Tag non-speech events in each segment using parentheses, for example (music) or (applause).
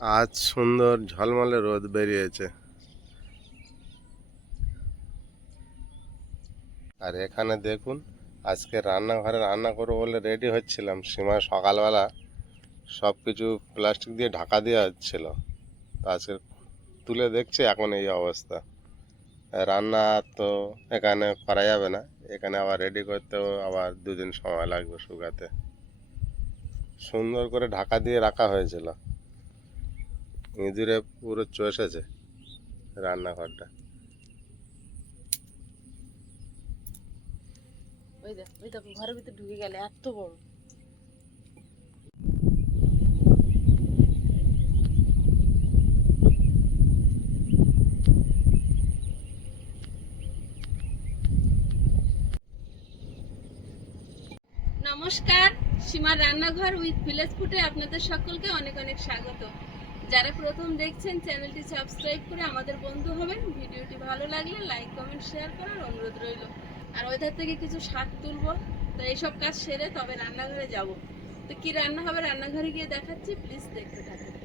আজ সুন্দর ঝলমলে রোদ বেরিয়েছে। আর এখানে দেখুন, আজকে রান্নাঘরে রান্না করব বলে রেডি হচ্ছিলাম। সীমা সকালবেলা সব কিছু প্লাস্টিক দিয়ে ঢাকা দেওয়া হচ্ছিল। আজকে তুলে দেখছি এখন এই অবস্থা। রান্না তো এখানে করা যাবে না। এখানে আবার রেডি করতেও আবার দুদিন সময় লাগবে শুকাতে। সুন্দর করে ঢাকা দিয়ে রাখা হয়েছিল। ইঁদুরে পুরো চষেছে রান্নাঘরটা। ঘরের ভিতরে ঢুকে গেলে এত বড়। নমস্কার, সীমার রান্নাঘর উইথ ভিলেজ ফুটে আপনাদের সকলকে অনেক অনেক স্বাগত। যারা প্রথম দেখছেন, চ্যানেলটি সাবস্ক্রাইব করে আমাদের বন্ধু হবেন। ভিডিওটি ভালো লাগলে লাইক, কমেন্ট, শেয়ার করার অনুরোধ রইল। আর ওইধার থেকে কিছু শাক তুলবো। তো এইসব কাজ সেরে তবে রান্নাঘরে যাব। তো কি রান্না হবে? রান্নাঘরে গিয়ে দেখাচ্ছি। প্লিজ দেখতে থাকুন।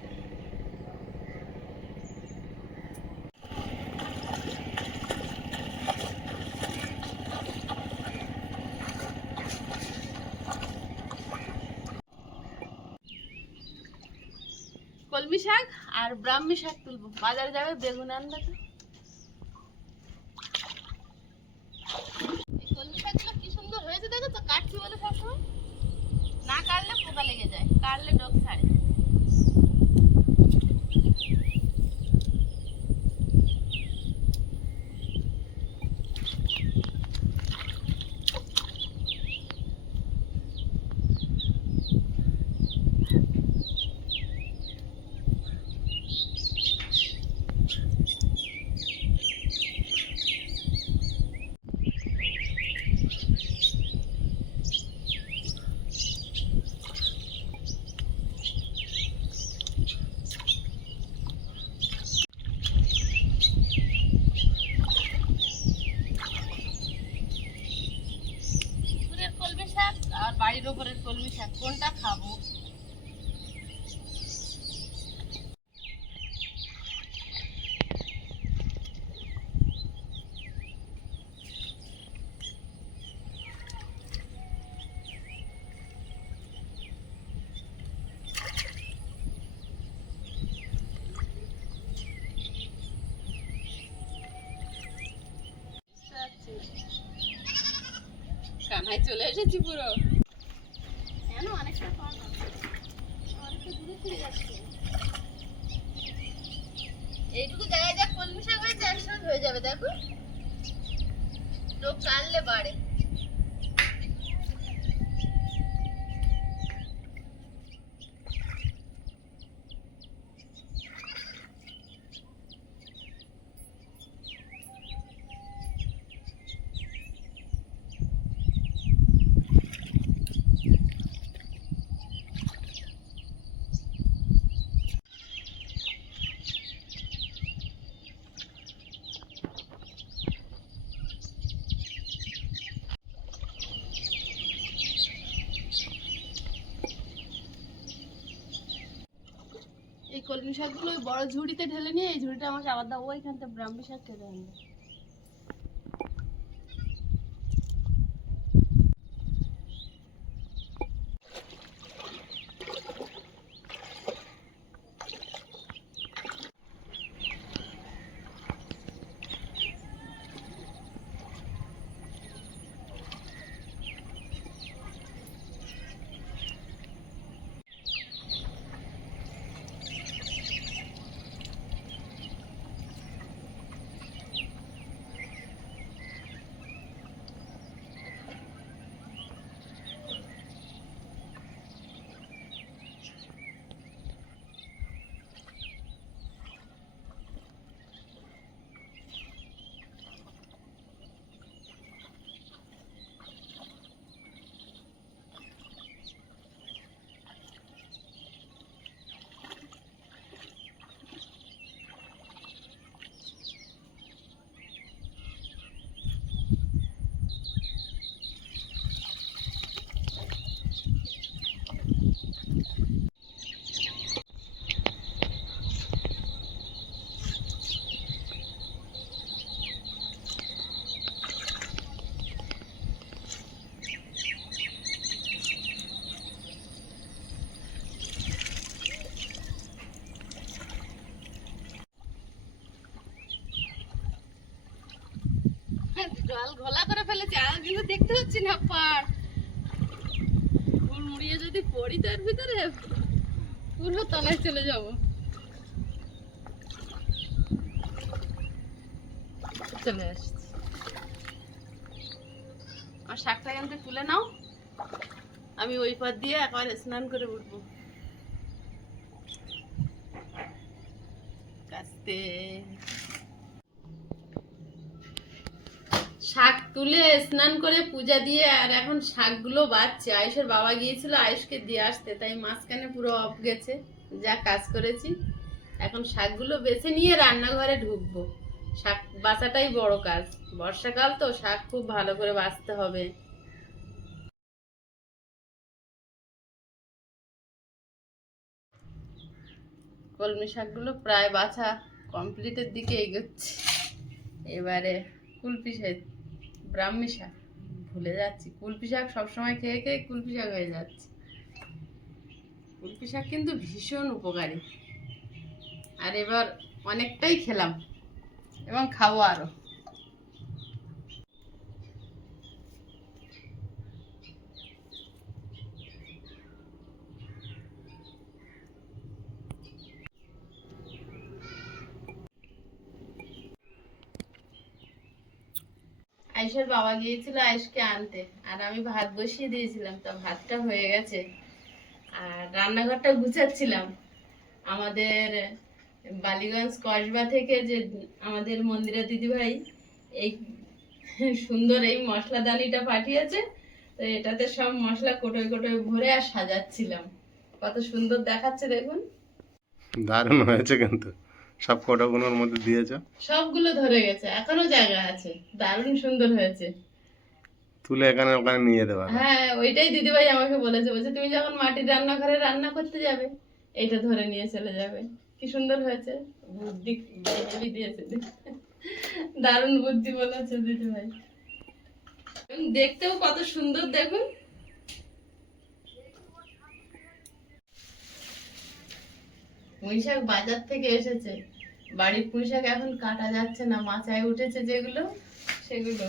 কলমি শাক আর ব্রাহ্মী শাক তুলবো। বাজারে যাবে বেগুন আনবে তো এই কলমি শাকগুলো কি সুন্দর হয়েছে দেখো তো কাটছি বলে সবসময় না কাটলে পোকা লেগে যায় কাটলে ডোক ছাড়ে পুকুরের কলমি শাক আর বাড়ির ওপরের কলমি শাক কোনটা খাব কানায় চলে এসেছি পুরো। কেন? অনেকটা কম অনেকটা দূরে ফিরে যাচ্ছে। এইটুকু জায়গায় যা কলমি শাক হয়েছে একসাথে হয়ে যাবে, দেখো। লোক কাটলে বাড়ে। কলমি শাকগুলো ওই বড় ঝুড়িতে ঢেলে নিয়ে এই ঝুড়িটা আমাকে আবার দাও ওইখান থেকে ব্রাহ্মী শাক কেটে আনবে ঘোলা করে ফেলেছে দেখতে না ফুল মুড়িয়ে যদি পড়ি তার ভিতরে পুরো তলায় চলে যাব। চলে আসছি। আর শাকটা থেকে তুলে নাও। আমি ওই পথ দিয়ে একবার স্নান করে উঠবো। কাস্তে। শাক তুলে স্নান করে পূজা দিয়ে, আর এখন শাকগুলো বাচ্ছে আয়ুষের বাবা গিয়েছিল আয়ুষকে দিয়ে আসতে, তাই মাঝখানে পুরো অফ গেছে। যা কাজ করেছি। এখন শাকগুলো বেছে নিয়ে রান্নাঘরে ঢুকবো। শাক বাছাটাই বড় কাজ। বর্ষাকাল তো, শাক খুব ভালো করে বাঁচতে হবে। কলমি শাকগুলো প্রায় বাছা কমপ্লিটের দিকে এগোচ্ছে। এবারে কুলপি ব্রাহ্মী শাক। ভুলে যাচ্ছি। কুলপি শাক সবসময় খেয়ে খেয়ে কুলপি শাক হয়ে যাচ্ছে। কুলপি শাক কিন্তু ভীষণ উপকারী। আর এবার অনেকটাই খেলাম এবং খাব আরও। আয়ুষের বাবা গিয়েছিল আয়ুষকে আনতে, আর আমি ভাত বসিয়ে দিয়েছিলাম, তো ভাতটা হয়ে গেছে। আর রান্নাঘরটা গুছাচ্ছিলাম। আমাদের বালিগঞ্জ কসবা থেকে যে আমাদের মন্দিরা দিদিভাই এই সুন্দর এই মশলাদানিটা পাঠিয়েছে, তো এটাতে সব মশলা কোটোয় কোটোয় ভরে আর সাজাচ্ছিলাম। কত সুন্দর দেখাচ্ছে দেখুন। দারুণ হয়েছে কিন্তু। সব কটা কোটাগুলোর মধ্যে দিয়েছ। সবগুলো ধরে গেছে এখনও জায়গা আছে দারুণ সুন্দর হয়েছে। তুলে এখানে ওখানে নিয়ে যেতে পারবে হ্যাঁ ওইটাই দিদিভাই আমাকে বলেছে বলছে তুমি যখন মাটির রান্নাঘরে রান্না করতে যাবে এটা ধরে নিয়ে চলে যাবে। কি সুন্দর হয়েছে বুদ্ধি দিয়েছে। দারুণ বুদ্ধি বলেছে দিদিভাই। দেখতেও কত সুন্দর দেখুন। শাক বাজার থেকে এসেছে। বাড়ির পুঁই শাক এখন কাটা যাচ্ছে না মাচায় উঠেছে যেগুলো সেগুলো।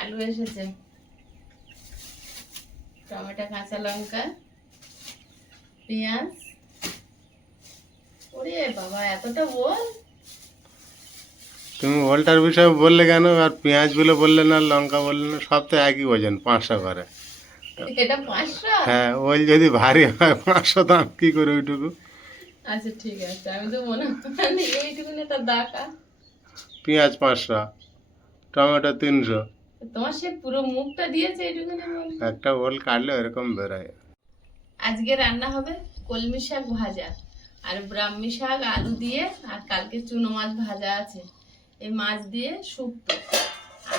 আলু এসেছে। টমেটো কাঁচা লঙ্কা পেঁয়াজ। ওরে বাবা এতটা বল তুমি ওলটার বিষয়ে বললে কেন? আর পেঁয়াজগুলো বললে না লঙ্কা বললে না সব তো একই ওজন পাঁচশো করে। হ্যাঁ ওল যদি ভারী হয় পাঁচশো দাম কি করে ওইটুকু? আচ্ছা ঠিক আছে আমি তো মনে করি এইটুকু একটা দাকা পেঁয়াজ পাঁচশো টমেটো তিনশো। তোমার সে পুরো মুখটা দিয়েছে এইটুকু বল। একটা ওল কাটলে এরকম বেরোয়। আজকে রান্না হবে কলমি শাক ভাজা আর ব্রাহ্মী শাক আলু দিয়ে আর কালকে চুনো মাছ ভাজা আছে। এই মাছ দিয়ে শুক্তো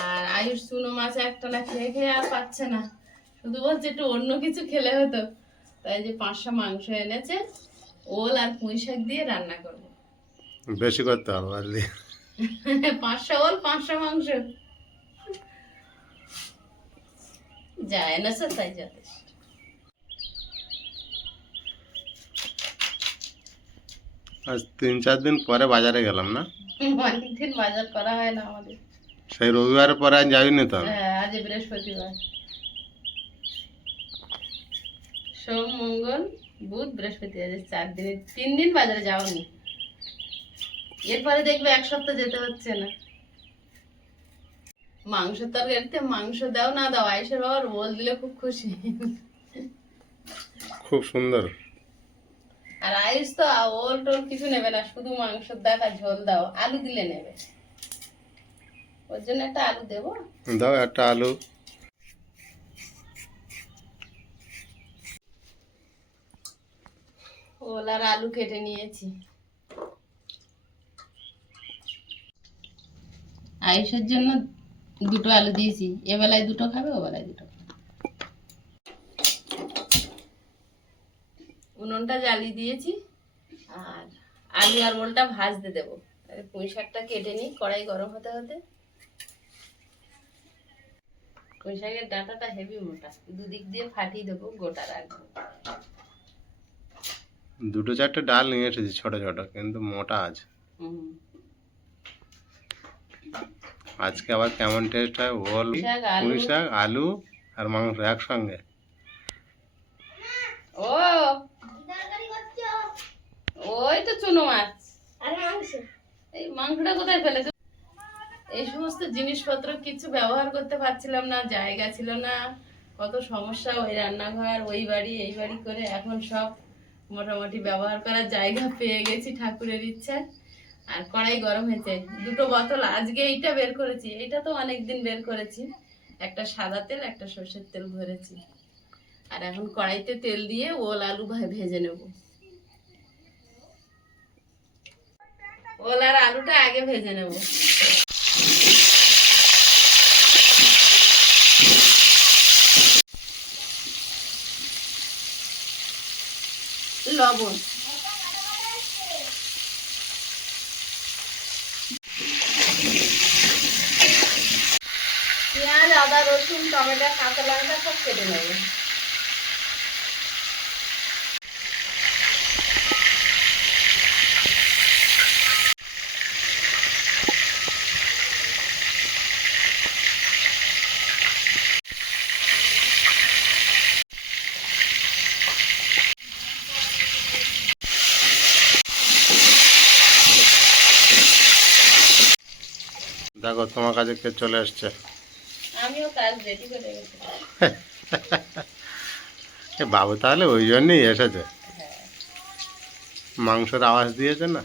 আর আয়ুষ চুনো মাছ একতলা খেয়ে খেয়ে আর পাচ্ছে না। শুধু বলছে একটু অন্য কিছু খেলে হতো। তাই যে পাঁচশো মাংস এনেছে ওল আর পুঁই শাক দিয়ে রান্না করব। বেশি করতে হবে দিয়ে। (laughs) পাঁচশো ওল পাঁচশো মাংস। যা এনেছে তাই যথেষ্ট আজ তিন চার দিন পরে বাজারে গেলাম না? অনেকদিন বাজার করা হয় না আমাদের। সেই রবিবারের পরে আর যাবিনি তো? হ্যাঁ আজ বৃহস্পতিবার। সোম মঙ্গল বুধ বৃহস্পতি আজ চার দিনে তিন দিন বাজারে যাওনি। এরপরে দেখবে এক সপ্তাহ যেতে হচ্ছে না। মাংস তরকারিতে মাংস দাও না দাও আইসের বাবার বল দিলে খুব খুশি। খুব সুন্দর। আর আয়ুষ তো ওল টোল কিছু নেবে না শুধু মাংস দেখা ঝোল দাও আলু দিলে নেবে। ওর জন্য একটা আলু দেবো। দাও একটা আলু। আর আলু কেটে নিয়েছি। আয়ুষের জন্য দুটো আলু দিয়েছি। এ বেলায় দুটো খাবে, ও বেলায় দুটো উনুনটা জ্বালিয়ে দিয়েছি আর আলু আর ওলটা ভাজতে দেবো। পুঁই শাকটা কেটে নিই, কড়াই গরম হতে হতে। পুঁই শাকের ডাঁটাটা হেভি মোটা। দুদিক দিয়ে ফাটিয়ে দেবো গোটা রাখব। দুটো চারটে ডাল নিয়ে এসেছি ছোট ছোট কিন্তু মোটা আছে। আজকে আবার কেমন টেস্ট হয়? ওল পুঁই শাক আলু। আর মাংস একসঙ্গে। ও! ওই তো চুনো মাছ। এই মাংসটা কোথায় ফেলেছো? এই সমস্ত জিনিসপত্র কিছু ব্যবহার করতে পারছিলাম না জায়গা ছিল না। কত সমস্যা ওই রান্নাঘর ওই বাড়ি এই বাড়ি করে এখন সব মোটামুটি ব্যবহার করার জায়গা পেয়ে গেছি ঠাকুরের ইচ্ছা আর কড়াই গরম হয়েছে। দুটো বোতল, আজকে এইটা বের করেছি। এটা তো অনেকদিন বের করেছি। একটা সাদা তেল, একটা সর্ষের তেল ভরেছি। আর এখন কড়াইতে তেল দিয়ে ওল আলু ভেজে নেব। ওল আর আলুটা আগে ভেজে নেব। লবণ। পেঁয়াজ আদা রসুন টমেটো কাঁচা লঙ্কা সব কেটে নেব। দেখো তোমার কাছে কে চলে এসছে? আমিও কাজ রেডি করে গেছি (laughs) এ বাবু তাহলে ওই জন্যই এসেছে। মাংসের আওয়াজ দিয়েছে না?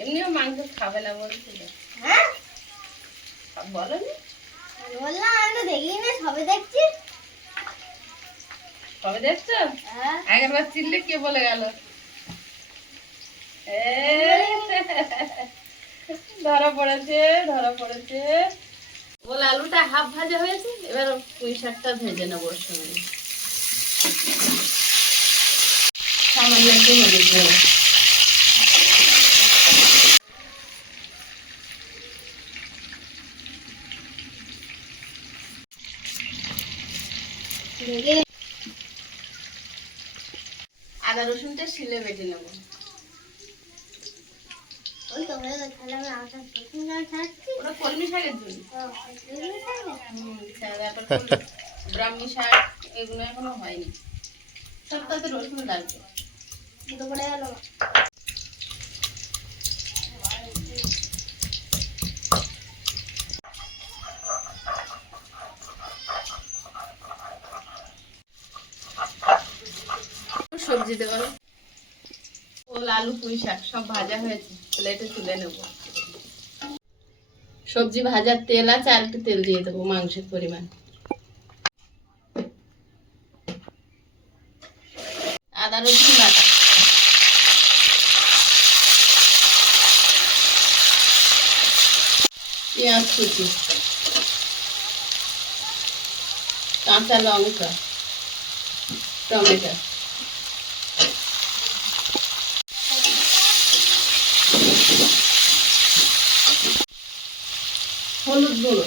এমনিও মাংস খাবে না বলছিল। বলো নি বললাম আমি তো দেখিনি না সবে দেখছি। কবে দেখছ? হ্যাঁ। আগের বার চিল্লে কে বলে গেল? এ, ধরা পড়েছে ধরা পড়েছে। ওল আলুটা হাফ ভাজা হয়েছে, এবার পুঁই শাকটা ভেজে নেব ওর সঙ্গে। আদা রসুনটা শিলে বেটে নেব ওই তো হয়ে গেছে তাহলে আমি আটা শুকনো না ছাড়ছি ওটা কলমি শাকের জন্য। (laughs) ব্রাহ্মী শাক এগুলো এখনও হয়নি। রসুন লাগবে। গেল সবজি দেবো না ওল আলু পুঁই শাক সব ভাজা হয়েছে। প্লেটে তুলে নেব। সবজি ভাজার তেল আছে, আর একটু তেল দিয়ে দেবো মাংসের পরিমাণ। আদা, রসুন বাটা। পেঁয়াজ কুচি। কাঁচা লঙ্কা। টমেটো হলুদ গুঁড়ো।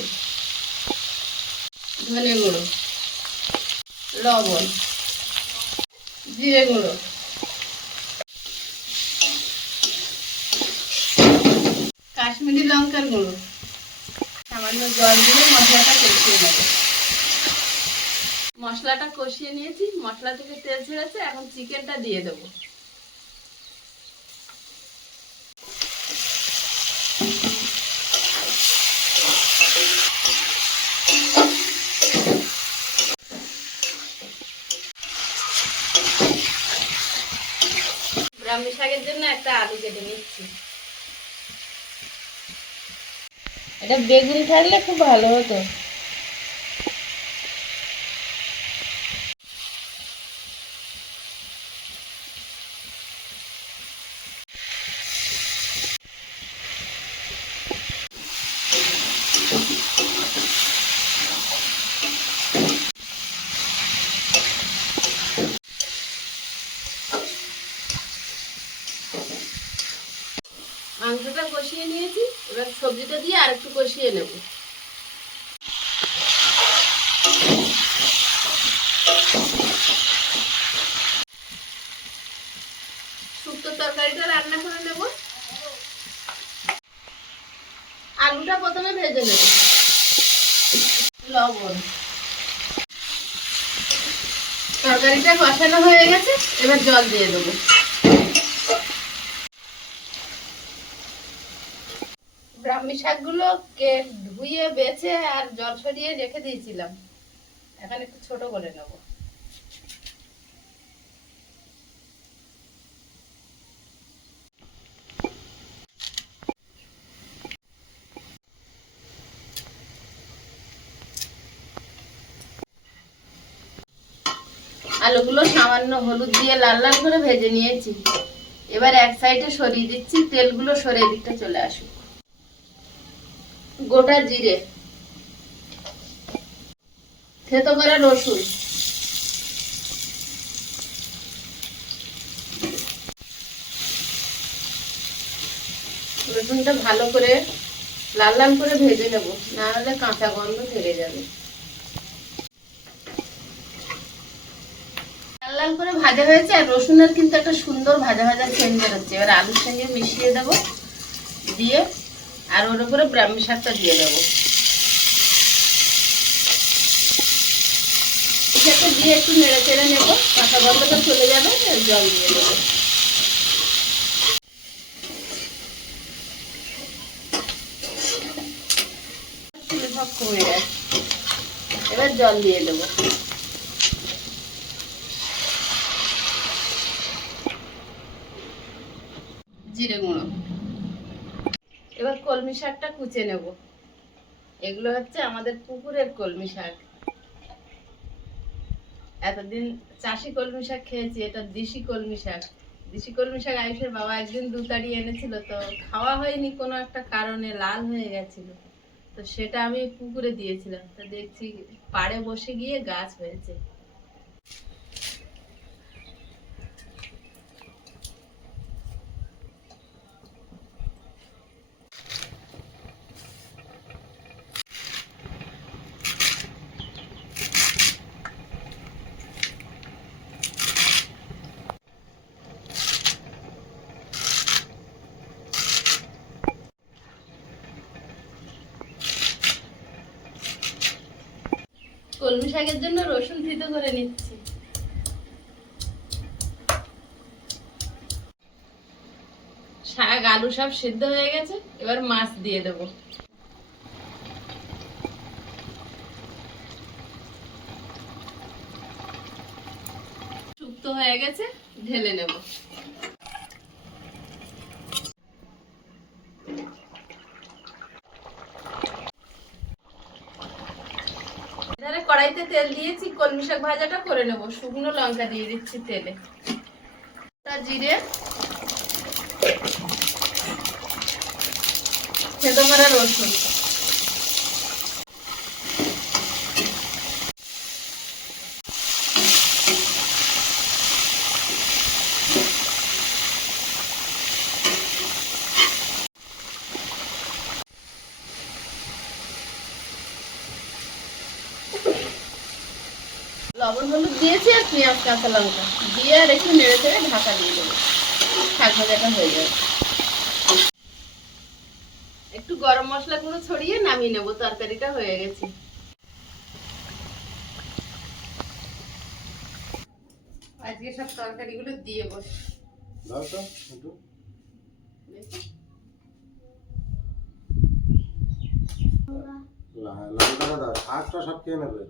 ধনে গুঁড়ো। লবণ। জিরে গুঁড়ো। কাশ্মীরি লঙ্কার গুঁড়ো। সামান্য জল দিয়ে মশলাটা কষিয়ে নেব। মশলাটা কষিয়ে নিয়েছি। মশলা থেকে তেল ছেড়েছে। এখন চিকেনটা দিয়ে দেবো। ব্রাহ্মী জন্য একটা আলু কেটে নিচ্ছি। এটা বেগুন থাকলে খুব ভালো হতো। মাংসটা কষিয়ে নিয়েছি, এবার সবজিটা দিয়ে আর একটু কষিয়ে নেব। শুক্তো তরকারিটা রান্না করে নেব। আলুটা প্রথমে ভেজে নেব। লবণ। তরকারিটা কষানো হয়ে গেছে, এবার জল দিয়ে দেবো। ব্রাহ্মী শাকগুলো ধুয়ে, বেছে আর জল ছড়িয়ে রেখে দিয়েছিলাম। এখন একটু ছোট করে নেব। আলুগুলো সামান্য হলুদ দিয়ে লাল লাল করে ভেজে নিয়েছি। এবার এক সাইডে সরিয়ে দিচ্ছি, তেলগুলো সরিয়ে দিকটা চলে আসুক। গোটা জিরে। থেতো করা রসুন। রসুনটা ভালো করে লাল লাল করে ভেজে নেব, না হলে কাঁচা গন্ধ থেকে যাবে। লাল লাল করে ভাজা হয়েছে, আর রসুনের কিন্তু একটা সুন্দর ভাজা ভাজা সেন্ট বেরোচ্ছে। এবার আলুর সঙ্গে মিশিয়ে দেব, দিয়ে আর ওর উপরে ব্রাহ্মী শাকটা দিয়ে দেবো। এটাকে দিয়ে একটু নেড়ে চেড়ে নেব কাঁচা গন্ধটা চলে যাবে জল দিয়ে দেবো। এবার জল দিয়ে দেবো জিরে গুঁড়ো এবার শাকটা কুচে নেব। এগুলো হচ্ছে আমাদের পুকুরের কলমি শাক। এতদিন চাষি কলমি শাক খেয়েছি, এটা দেশি কলমি শাক। দেশি কলমি শাক আয়ুষের বাবা একদিন দু তাড়ি এনেছিল তো খাওয়া হয়নি কোনো একটা কারণে, লাল হয়ে গেছিল। তো সেটা আমি পুকুরে দিয়েছিলাম। তো দেখছি পাড়ে বসে গিয়ে গাছ হয়েছে। কলমি শাকের জন্য রসুন থিতো করে নিচ্ছি। শাক, আলু সব সিদ্ধ হয়ে গেছে, এবার মাছ দিয়ে দেব। শুক্তো হয়ে গেছে, ঢেলে নেব এধারে কড়াইতে তেল দিয়েছি কলমি শাক ভাজাটা করে নেব। শুকনো লঙ্কা দিয়ে দিচ্ছি তেলে। তা জিরে। সেদ্ধ করা রসুন লবণ হলুদ দিয়েছি আর পেঁয়াজ কাঁচা লঙ্কা দিয়ে আর একটু নেড়ে চেড়ে ঢাকা দিয়ে দেবো। শাক ভাজাটা হয়ে যাবে। একটু গরম মশলা গুঁড়ো ছড়িয়ে নামিয়ে নেব তরকারিটা হয়ে গেছে। আজকে সব তরকারিগুলো দিয়ে বস। দাও তো একটু। লা- দাও শাকটা সব খেয়ে নেবে।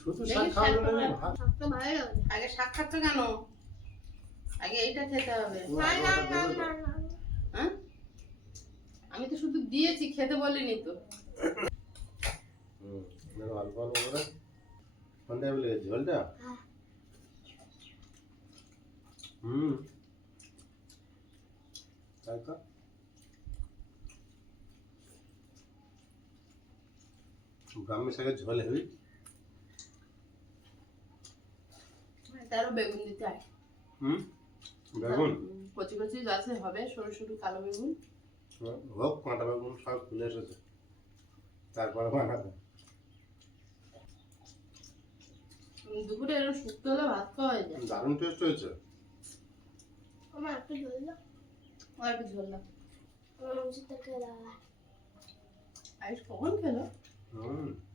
শুধু শাক খাওয়া যাবে ভালো। ভাত। তো ভালো আগে শাক খাচ্ছ কেন? আগে এইটা খেতে হবে। হ্যাঁ? আমি তো শুধু দিয়েছি খেতে বলিনি তো। হুম, অল্প অল্প করে। বলে ঝোলটা হ্যাঁ। হুম। তাই তো। ব্রাহ্মী শাকের ঝোল হেবি। তারও বেগুন দিতে হয়। হুম? বেগুন? কচি কচি গাছে হবে সরু সরু কালো বেগুন। হোক কাঁটা বেগুন সব খুলে এসেছে। তারপরে বানাবে। দুপুরে এরকম শুক্তো হলে ভাত খাওয়া হয়ে যায়। দারুণ টেস্ট হয়েছে। আমার একটু ঝোল দাও। আর একটু ঝোল দাও। মাংসের তরকারি দাও। আয়ুষ কখন খেলো? হুম।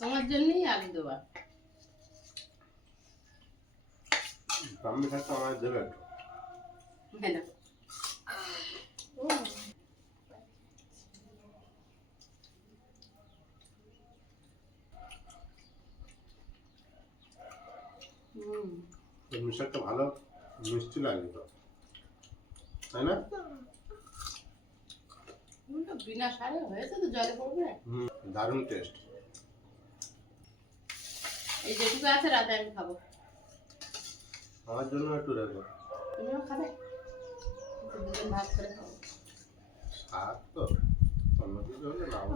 তোমার জন্যই আলু দেওয়া আমি আমার দেবে হ্যাঁ ভালো মিষ্টি লাগে তো। তাই না? বিনা সারে হয়েছে তো জলে পড়বে। দারুণ টেস্ট এই যেটুকু আছে রাতে আমি খাব। আমার জন্য একটু রেখো তুমিও খাবে? দুজন ভাগ করে খাব। শাক তো অন্য কিছু না খাব।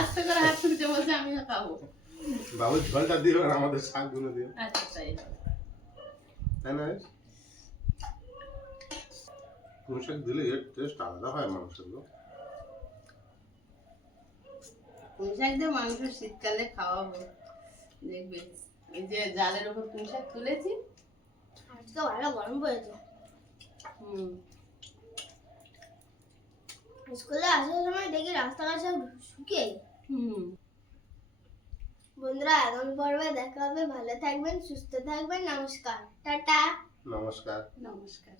আস্তে করে হাত তুলতে বলছে আমিও খাব। বাবু ঝোলটা দিও আর আমাদের শাকগুলো দিও। আচ্ছা তাই না শাক দিলে এর টেস্ট আলাদা হয় মাংসগুলো পুঁই শাক দিয়ে মাংস শীতকালে খাওয়াবো দেখবে এই যে জালের পুঁই শাক তুলেছি। আজকে ভালো গরম পড়েছে। হুম। স্কুলে আসার সময় দেখি রাস্তাঘাট সব শুকিয়ে। হুম। বন্ধুরা আগামী পর্বে দেখা হবে। ভালো থাকবেন সুস্থ থাকবেন। নমস্কার। টাটা। নমস্কার। নমস্কার।